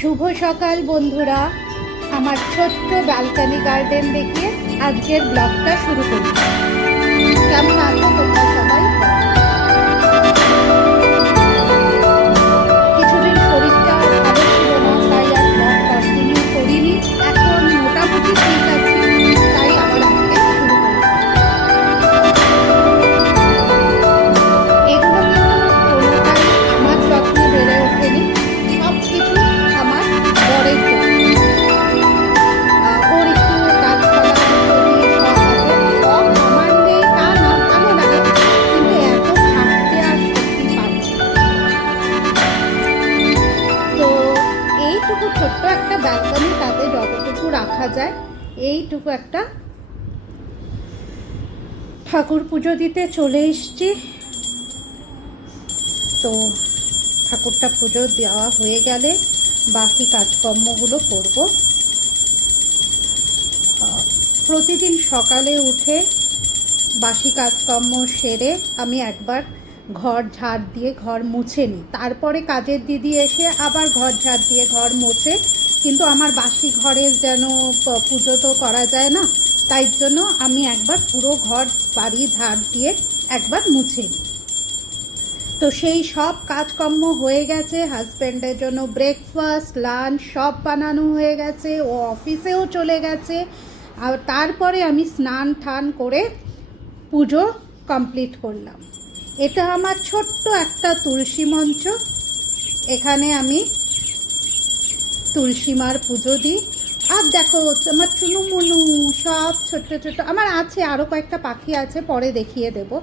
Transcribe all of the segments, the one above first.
শুভ সকাল বন্ধুরা, আমার ছোট্ট ব্যালকনি গার্ডেন দেখিয়ে আজকের ব্লগটা শুরু করি। কেমন আছো তোমরা সবাই? কিছুদিন শরীরটা ভালো ছিল না, তাই আর ব্লগ কন্টিনিউ করিনি। এখন মোটামুটি ঠিক আছে, তাই আবার আজকে শুরু করি। এগুলো কিন্তু কোনোটাই আমার যত্নে বেড়ে ওঠেনি, সব কিছু আমার বরের যত্ন। ওর একটু গাছপালা প্রতি শখ আছে, শখ আমার নেই তা না, ভালো লাগে, কিন্তু এত থাকতে আর সত্যি পারছি না। তো এইটুকু ছোট্ট একটা ব্যালকনি, তাতে যতটুকু রাখা যায়, এইটুকু একটা ঠাকুর পুজো দিতে চলে এসছি। তো ঠাকুরটা পুজো দেওয়া হয়ে গেলে বাকি কাজকর্মগুলো করব। প্রতিদিন সকালে উঠে বাসি কাজকর্ম সেরে আমি একবার ঘর ঝাড় দিয়ে ঘর মুছে নিই, তারপরে কাজের দিদি এসে আবার ঘর ঝাড় দিয়ে ঘর মোছে। কিন্তু আমার বাসি ঘরের যেন পুজো তো করা যায় না, তাই জন্য আমি একবার পুরো ঘর বাড়ি ঝাড় দিয়ে একবার মুছে নিই। তো সেই সব কাজকর্ম হয়ে গেছে, হাজব্যান্ডের জন্য ব্রেকফাস্ট লাঞ্চ সব বানানো হয়ে গেছে, ও অফিসেও চলে গেছে। আর তারপরে আমি স্নান টান করে পুজো কমপ্লিট করলাম। এটা আমার ছোট্ট একটা তুলসী মঞ্চ, এখানে আমি তুলসী মার পুজো দিই। আর দেখো আমার চুনুমুনু সব ছোট্ট ছোট্ট আমার আছে, আরও কয়েকটা পাখি আছে, পরে দেখিয়ে দেবো।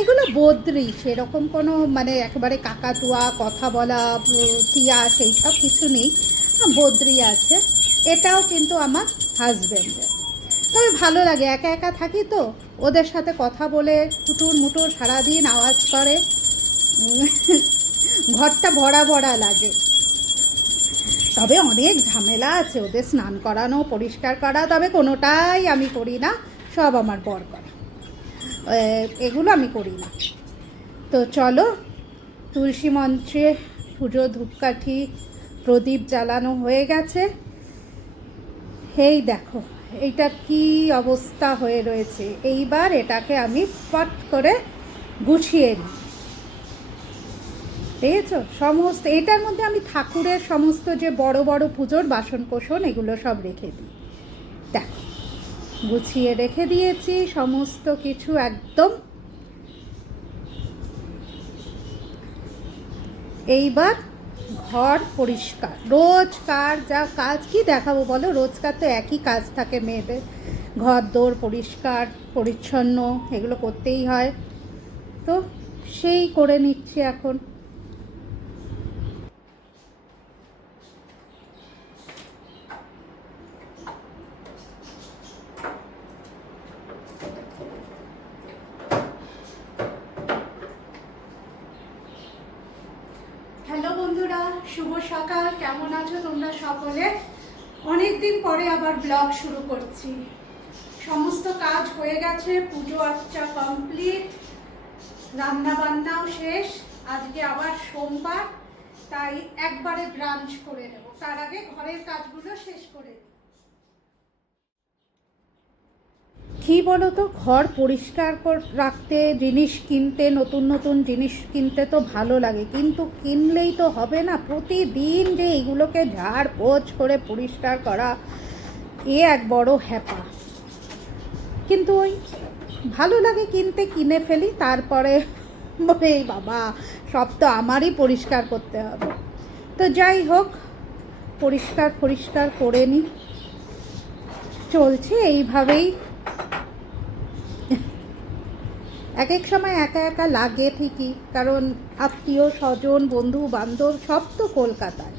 এগুলো বদ্রি, সেরকম কোনো মানে একেবারে কাকাতুয়া কথা বলা টিয়া সেই সব কিছু নেই, বদ্রি আছে। এটাও কিন্তু আমার হাজব্যান্ডের। তবে ভালো লাগে, একা একা থাকি তো, ওদের সাথে কথা বলে কুটুর মুটুর সারাদিন আওয়াজ করে, ঘরটা ভরা ভরা লাগে। তবে অনেক ঝামেলা আছে, ওদের স্নান করানো পরিষ্কার করা, তবে কোনোটাই আমি করি না, সব আমার বর করে, এগুলো আমি করি না। তো চলো, তুলসী মঞ্চে পুজো ধূপকাঠি প্রদীপ জ্বালানো হয়ে গেছে। এই দেখো এইটা কি অবস্থা হয়ে রয়েছে, এইবার এটাকে আমি ফট করে গুছিয়ে নিই। পেয়েছো সমস্ত, এটার মধ্যে আমি ঠাকুরের সমস্ত যে বড় বড় পুজোর বাসন কোসন এগুলো সব রেখে দিই। দেখো গুছিয়ে রেখে দিয়েছি সমস্ত কিছু একদম। এইবার ঘর পরিষ্কার, রোজকার যা কাজ, কি দেখাবো বলো, রোজকার তো একই কাজ থাকে মেয়েদের, ঘর দোর পরিষ্কার পরিচ্ছন্ন এগুলো করতেই হয়। তো সেই করে নিচ্ছি এখন। হ্যালো বন্ধুরা, শুভ সকাল, কেমন আছো তোমরা সকলে? অনেক দিন পরে আবার ব্লগ শুরু করছি। সমস্ত কাজ হয়ে গেছে, পুজো আর্চা কমপ্লিট, রান্না বান্নাও শেষ। আজকে আবার সোমবার, তাই একবারে ব্রাঞ্চ করে নেব, তার আগে ঘরের কাজগুলো শেষ করে নেব। কি বলো তো, ঘর পরিষ্কার রাখতে, জিনিস কিনতে, নতুন নতুন জিনিস কিনতে তো ভালো লাগে, কিন্তু কিনলেই তো হবে না, প্রতিদিন যে এগুলোকে ঝাড় পোছ করে পরিষ্কার করা, এ এক বড় হ্যাপা। কিন্তু ওই ভালো লাগে কিনতে, কিনে ফেলি, তারপরে বলে বাবা সব তো আমারই পরিষ্কার করতে হবে। তো যাই হোক, পরিষ্কার করে নিই, চলছে এইভাবেই। এক এক সময় একা একা লাগে ঠিকই, কারণ আত্মীয় স্বজন বন্ধু বান্ধব সব তো কলকাতায়,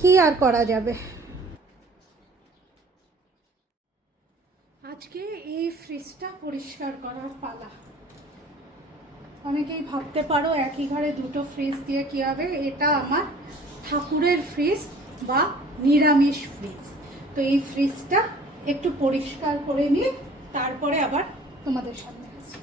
কি আর করা যাবে। আজকে এই ফ্রিজটা পরিষ্কার করার পালা। অনেকেই ভাবতে পারো একই ঘরে দুটো ফ্রিজ দিয়ে কী হবে, এটা আমার ঠাকুরের ফ্রিজ বা নিরামিষ ফ্রিজ। তো এই ফ্রিজটা একটু পরিষ্কার করে নিয়ে তারপরে আবার তোমাদের সামনে আসছি।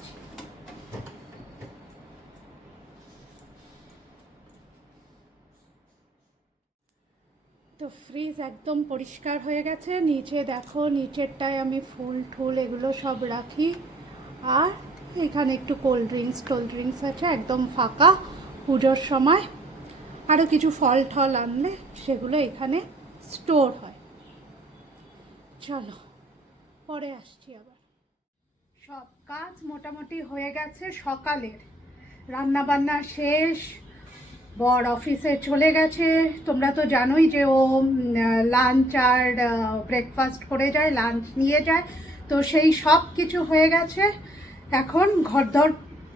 তো ফ্রিজ একদম পরিষ্কার হয়ে গেছে। নিচে দেখো, নিচেরটায় আমি ফুল ঠুল এগুলো সব রাখি। আর এখানে একটু কোল্ড ড্রিঙ্কস আছে, একদম ফাঁকা। পুজোর সময় আরও কিছু ফল ঠল আনলে সেগুলো এখানে স্টোর হয়। চলো পরে আসছি আবার। সব কাজ মোটামুটি হয়ে গেছে সকালের। রান্না বান্না শেষ, বর অফিসে চলে গেছে। তোমরা তো জানোই যে ও লাঞ্চ আর ব্রেকফাস্ট করে যায়, লাঞ্চ নিয়ে যায়। তো সেই সব কিছু হয়ে গেছে। এখন ঘরদর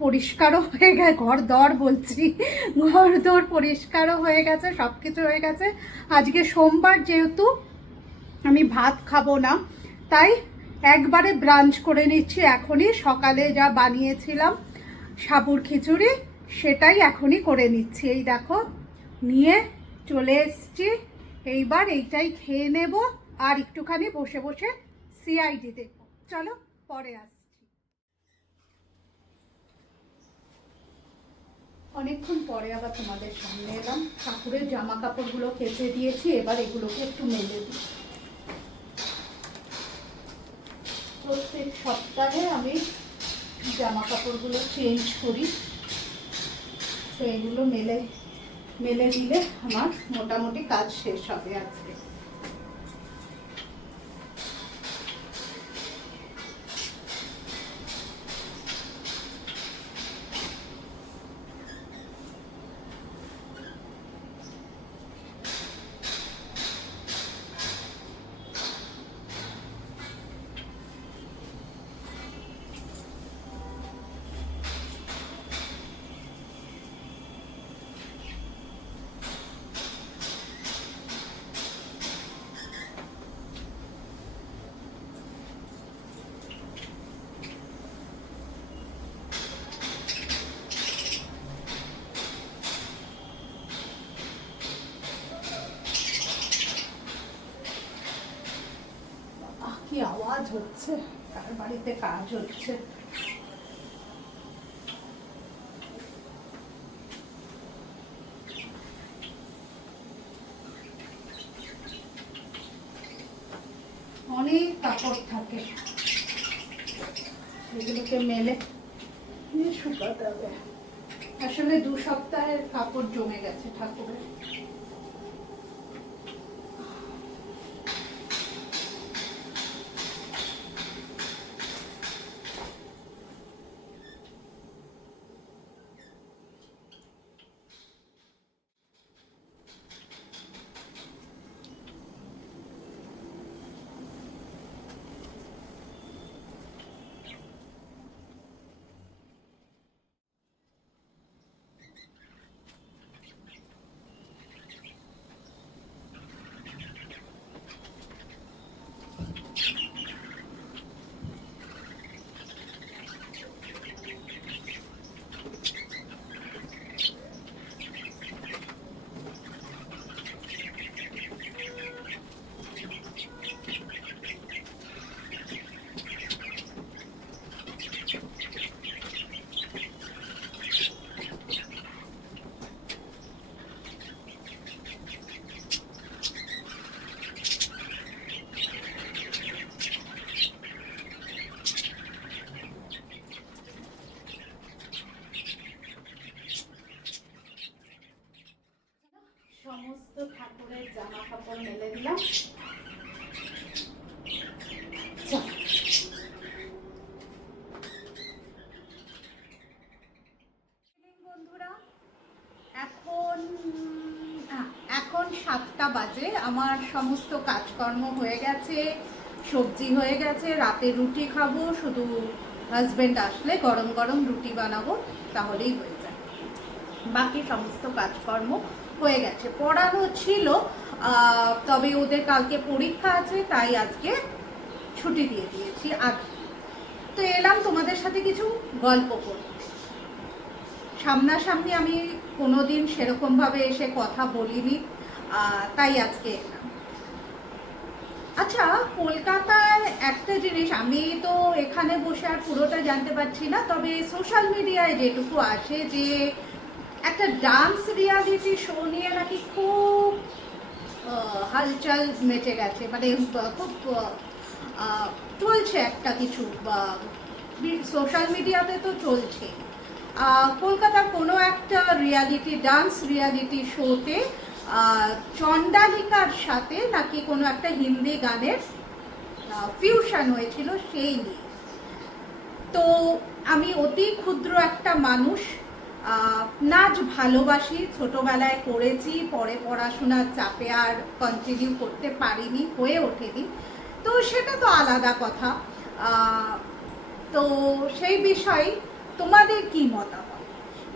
পরিষ্কারও হয়ে গেছে, ঘরদর বলছি, ঘরদর পরিষ্কারও হয়ে গেছে, সব কিছু হয়ে গেছে। আজকে সোমবার যেহেতু আমি ভাত খাবো না, তাই একবারে ব্রাঞ্চ করে নিচ্ছি এখনই। সকালে যা বানিয়েছিলাম সাবুর খিচুড়ি, সেটাই এখনই করে নিচ্ছি। এই দেখো নিয়ে চলে এসছি। এইবার এইটাই খেয়ে নেব আর একটুখানি বসে বসে সিআইডি দেখব। চলো পরে আসছি। অনেকক্ষণ পরে আবার তোমাদের সামনে এলাম। ঠাকুরের জামা কাপড়গুলো কেচে দিয়েছি, এবার এগুলোকে একটু মেলে দিই। প্রত্যেক সপ্তাহে আমি জামা কাপড়গুলো চেঞ্জ করি, তো এগুলো মেলে দিলে আমার মোটামুটি কাজ শেষ হবে আজকে। কি আওয়াজ হচ্ছে, কার বাড়িতে কাজ হচ্ছে। অনেক কাপড় থাকে, সেগুলোকে মেলে শুকাতে হবে। আসলে 2 সপ্তাহের কাপড় জমে গেছে ঠাকুরের। সমস্ত ঠাকুরের জামা কাপড় মেলে দিলাম। বন্ধুরা, এখন 7টা বাজে। আমার সমস্ত কাজকর্ম হয়ে গেছে, সবজি হয়ে গেছে, রাতে রুটি খাবো। শুধু হাজবেন্ড আসলে গরম গরম রুটি বানাবো, তাহলেই হয়ে যায়। বাকি সমস্ত কাজকর্ম হয়ে গেছে। পড়ানো ছিল, তবে ওদের কালকে পরীক্ষা আছে, তাই আজকে ছুটি দিয়ে দিয়েছি আগে। তো এলাম তোমাদের সাথে কিছু গল্প করতে। সামনাসামনি আমি কোনোদিন সেরকমভাবে এসে কথা বলিনি, তাই আজকে এলাম। আচ্ছা, কলকাতায় একটা জিনিস, আমি তো এখানে বসে আর পুরোটা জানতে পারছি না, তবে সোশ্যাল মিডিয়ায় যেটুকু আসে যে একটা ডান্স রিয়ালিটি শো নিয়ে নাকি খুব হালচাল মেচে গেছে, মানে খুব চলছে একটা কিছু, সোশ্যাল মিডিয়াতে তো চলছে। কলকাতার কোনো একটা ডান্স রিয়ালিটি শোতে চণ্ডালিকার সাথে নাকি কোনো একটা হিন্দি গানের ফিউশন হয়েছিল সেই নিয়ে। তো আমি অতি ক্ষুদ্র একটা মানুষ, নাচ ভালোবাসি, ছোটবেলায় করেছি, পরে পড়াশোনার চাপে আর কন্টিনিউ করতে পারিনি, হয়ে ওঠেনি, তো সেটা তো আলাদা কথা। তো সেই বিষয়ে তোমাদের কি মতামত?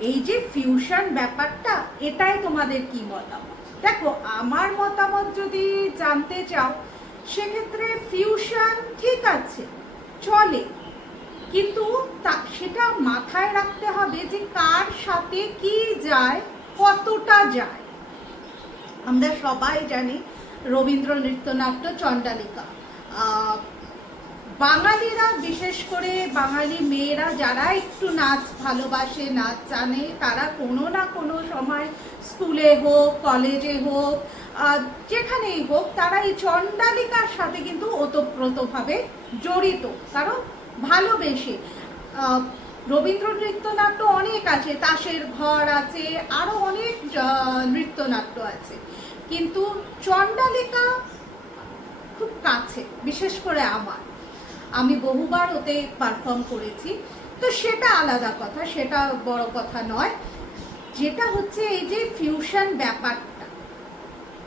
এই যে ফিউশন ব্যাপারটা, এটাই তোমাদের কি মতামত? দেখো, আমার মতামত যদি জানতে চাও, সেক্ষেত্রে ফিউশন ঠিক আছে, চলে, কিন্তু সেটা মাথায় রাখতে হবে যে কার সাথে কি যায়, কতটা যায়। আমরা সবাই জানি রবীন্দ্র নৃত্যনাট্য চণ্ডালিকা, বাঙালিরা, বিশেষ করে বাঙালি মেয়েরা যারা একটু নাচ ভালোবাসে, নাচ জানে, তারা কোনো না কোনো সময় স্কুলে হোক, কলেজে হোক, যেখানেই হোক, তারা এই চণ্ডালিকার সাথে কিন্তু ওতপ্রোতভাবে জড়িত, কারণ ভালোবেসে। রবীন্দ্র নৃত্যনাট্য অনেক আছে, তাসের ঘর আছে, আরো অনেক নৃত্যনাট্য আছে, কিন্তু চণ্ডালিকা খুব কাছে, বিশেষ করে আমি বহুবার ওতে পারফর্ম করেছি, তো সেটা আলাদা কথা, সেটা বড় কথা নয়। যেটা হচ্ছে এই যে ফিউশন ব্যাপারটা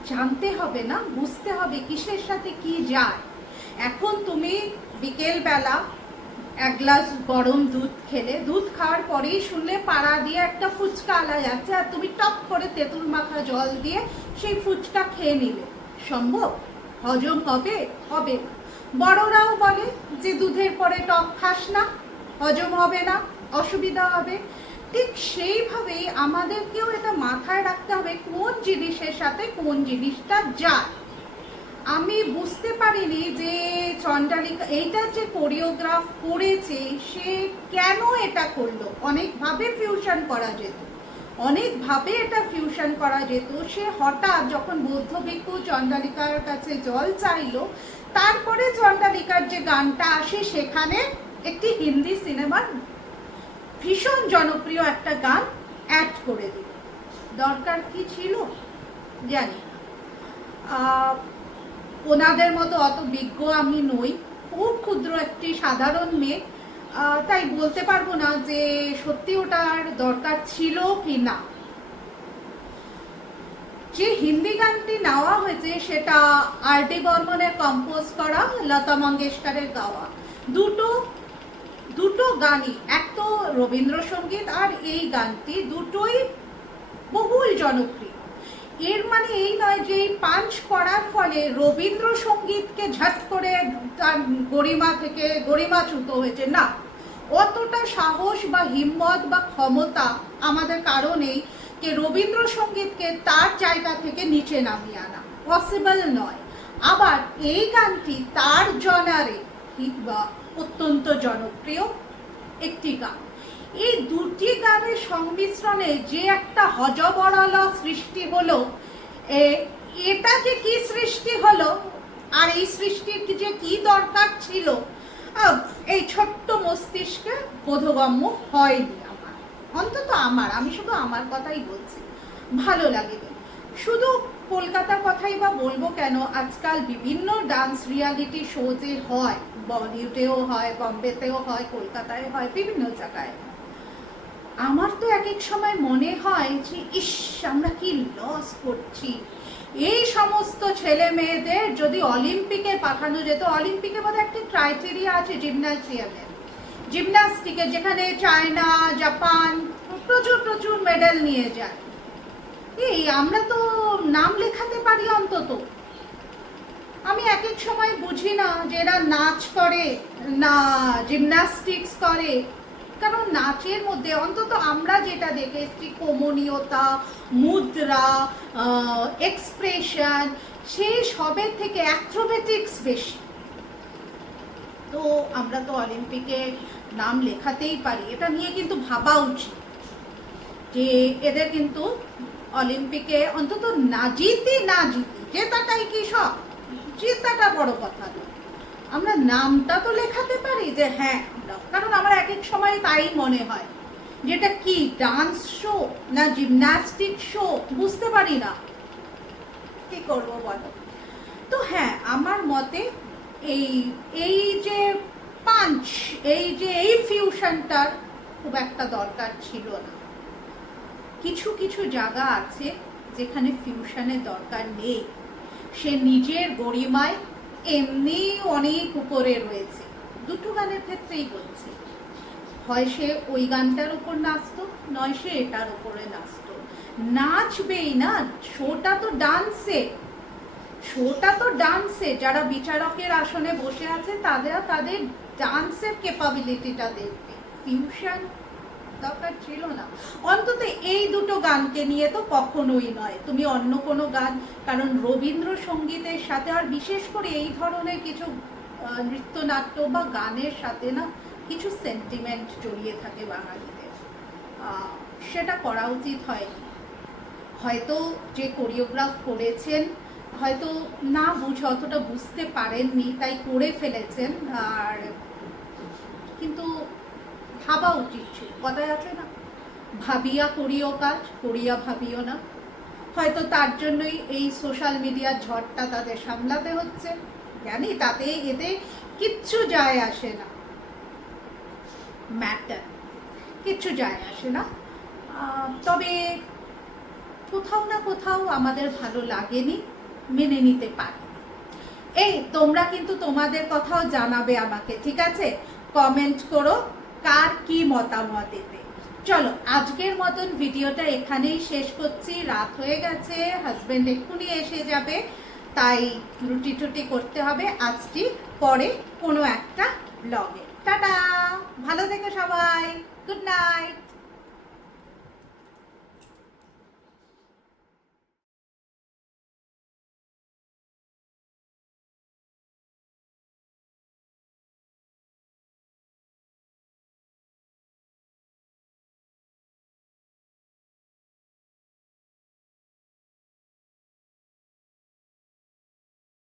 জানতে হবে না, বুঝতে হবে কিসের সাথে কি যায়। এখন তুমি বিকেল বেলা এক গ্লাস গরম দুধ খেলে, দুধ খাওয়ার পরেই শুনলে পাড়া দিয়ে একটা ফুচকা আলা যাচ্ছে, আর তুমি টপ করে তেঁতুল মাখা জল দিয়ে সেই ফুচকা খেয়ে নিলে, সম্ভব? হজম হবে? হবে না। বড়রাও বলে যে দুধের পরে টক খাস না, হজম হবে না, অসুবিধা হবে। ঠিক সেইভাবেই আমাদেরকেও এটা মাথায় রাখতে হবে কোন জিনিসের সাথে কোন জিনিসটা যায়। আমি বুঝতে পারিনি যে চণ্ডালিকা এইটা যে কোরিওগ্রাফ করেছে, সে কেন এটা করলো। অনেকভাবে ফিউশন করা যেত, অনেকভাবে এটা ফিউশন করা যেত। সে হঠাৎ যখন বৌদ্ধ ভিক্ষু চণ্ডালিকার কাছে জল চাইলো, তারপরে চণ্ডালিকার যে গানটা আসে, সেখানে একটি হিন্দি সিনেমার ভীষণ জনপ্রিয় একটা গান অ্যাড করে দিল। দরকার কি ছিল জানি না। ওনাদের মতো অত বিজ্ঞ আমি নই, খুব ক্ষুদ্র একটি সাধারণ মেয়ে, তাই বলতে পারবো না যে সত্যি ওটার দরকার ছিল কি না। যে হিন্দি গানটি নেওয়া হয়েছে সেটা আর.ডি. বর্মনের কম্পোজ করা, লতা মঙ্গেশকরের গাওয়া। দুটো গানই, এক তো রবীন্দ্রসঙ্গীত, আর এই গানটি দুটোই বহুল জনপ্রিয়। এর মানে এই নয় যে এই পাঞ্চ করার ফলে রবীন্দ্রসঙ্গীতকে ঝট করে তার গরিমাচ্যুত হয়েছে, না। অতটা সাহস বা হিম্মত বা ক্ষমতা আমাদের কারো নেই যে রবীন্দ্রসঙ্গীতকে তার জায়গা থেকে নিচে নামিয়ে আনা, পসিবল নয়। আবার এই গানটি তার জনারে অত্যন্ত জনপ্রিয় একটি গান। এই দুটি গানের সংমিশ্রণে যে একটা হজবরল সৃষ্টি হলো, এটা যে কি সৃষ্টি হলো, আর এই সৃষ্টির যে কি দরকার ছিল, এই ছোট্ট মস্তিষ্কে বোধগম্য হয়নি আমার, অন্তত আমার। আমি শুধু আমার কথাই বলছি, ভালো লাগে। শুধু কলকাতার কথাই বা বলবো কেন, আজকাল বিভিন্ন ডান্স রিয়ালিটি শো যে হয়, বলিউডেও হয়, বম্বেতেও হয়, কলকাতায় হয়, বিভিন্ন জায়গায়। আমার তো এক এক সময় মনে হয় যে ইস, আমরা কি লস করছি। এই সমস্ত ছেলে মেয়েদের যদি অলিম্পিকে পাঠানো যেত, অলিম্পিকে বোধহয় একটা ক্রাইটেরিয়া আছে জিমন্যাস্টিকের, যেখানে চায়না, জাপান প্রচুর মেডেল নিয়ে যায়। এই আমরা তো নাম লেখাতে পারি অন্তত। আমি এক এক সময় বুঝি না যে এরা নাচ করে না জিমন্যাস্টিক্স করে, কারণ নাচের মধ্যে অন্তত আমরা যেটা দেখেছি, কমনীয়তা, মুদ্রা, এক্সপ্রেশন, সেই সবের থেকে অ্যাক্রোবেটিক্স বেশি। তো আমরা তো অলিম্পিকে নাম লেখাতেই পারি, এটা নিয়ে কিন্তু ভাবা উচিত যে এদের কিন্তু অলিম্পিকে অন্তত না জিতে জেতাটাই কি সব? জেতাটা বড় কথা নয়, আমরা নামটা তো লেখাতে পারি যে হ্যাঁ আমরা, কারণ আমার এক এক সময় তাই মনে হয় যেটা কি ডান্স শো না জিমন্যাস্টিক শো বুঝতে পারি না, কি করব বলো। তো হ্যাঁ আমার মতে এই এই যে পাঞ্চ, এই ফিউশনটার খুব একটা দরকার ছিল না। কিছু কিছু জায়গা আছে যেখানে ফিউশনের দরকার নেই, সে নিজের গরিমায় এমনি অনেক উপরে রয়েছে। দুটো গানের ক্ষেত্রেই বলছি, হয় সে ওই গানটার উপর নাচতো, নয় সে এটার উপরে নাচতো, নাচবেই না। শোটা তো ডান্সে, শোটা তো ডান্সে, যারা বিচারকের আসনে বসে আছে তাদের তাদের ডান্সের ক্যাপাবিলিটিটা দেখবে। ফিউশন দরকার ছিল না, অন্তত এই দুটো গানকে নিয়ে তো কখনোই নয়। তুমি অন্য কোনো গান, কারণ রবীন্দ্রসঙ্গীতের সাথে আর বিশেষ করে এই ধরনের কিছু নৃত্যনাট্য বা গানের সাথে না কিছু সেন্টিমেন্ট জড়িয়ে থাকে বাঙালিদের, সেটা করা উচিত হয়নি। হয়তো যে কোরিওগ্রাফ করেছেন হয়তো না বুঝে অতটা বুঝতে পারেননি, তাই করে ফেলেছেন। আর কিন্তু ভাবা উচিত ছিল, কথায় আছে না, ভাবিয়া করিও কাজ, করিয়া ভাবিও না। হয়তো তার জন্যই এই সোশ্যাল মিডিয়ার ঝড়টা তাদের সামলাতে হচ্ছে, জানি তাতে এতে কিচ্ছু যায় আসে না, ম্যাটার কিচ্ছু যায় আসে না। তবে কোথাও না কোথাও আমাদের ভালো লাগেনি, মেনে নিতে পারি। এই তোমরা কিন্তু তোমাদের কথাও জানাবে আমাকে, ঠিক আছে? কমেন্ট করো কার কি মতামত এতে। চলো আজকের মতন ভিডিওটা এখানেই শেষ করছি, রাত হয়ে গেছে, হাজবেন্ড এক্ষুনি এসে যাবে, তাই রুটি টুটি করতে হবে। আজকে পরে কোনো একটা ব্লগে। টাটা, ভালো থেকো সবাই, গুড নাইট।